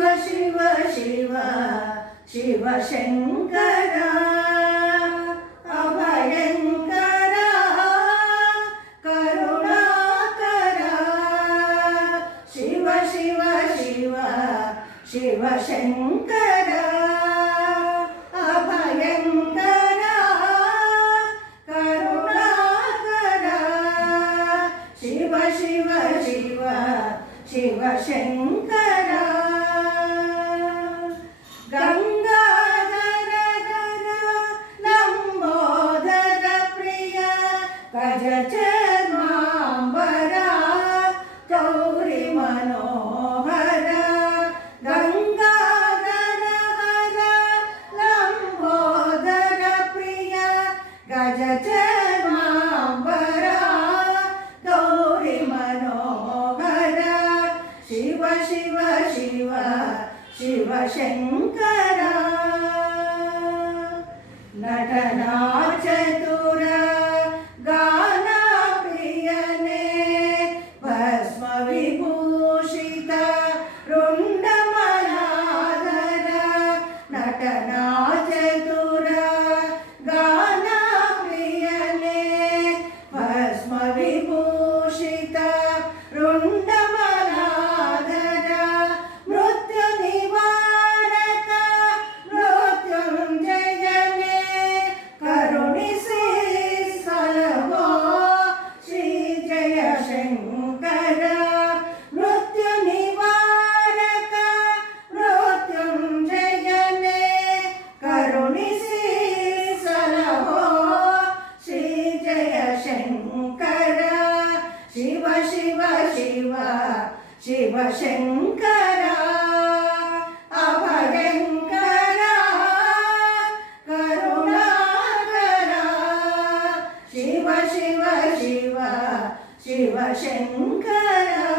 शिव शिव शिव शंकरा अभयंकरा करुणाकरा शिव शिव शिव शिव शंकरा अभयंकरा करुणाकरा शिव शिव शिव शिव शंकरा गंगाधर धर लंबोदर प्रिय गज चर्मांबरा गौरी मनोहर गंगाधर हर लंबोदर प्रिय गज चर्मांबरा गौरी मनोहर शिव शिव शिव शिव शंकरा नटना चतुर गाना प्रियने भस्म विभूषित रुंडमलाधर नटना चतुर गाना प्रियने भस्म विभूषित रुंडमलाधर मृत्यु निवारक मृत्युंजयने करुणिसि सलहो श्री जय शंकर मृत्यु निवारक मृत्युंजयने करुणिसि सलहो श्री जय शंकर शिव शिव शिव शिव शंकरा अभयंकरा करुणाकरा शिव शिव शिव शिव शंकरा।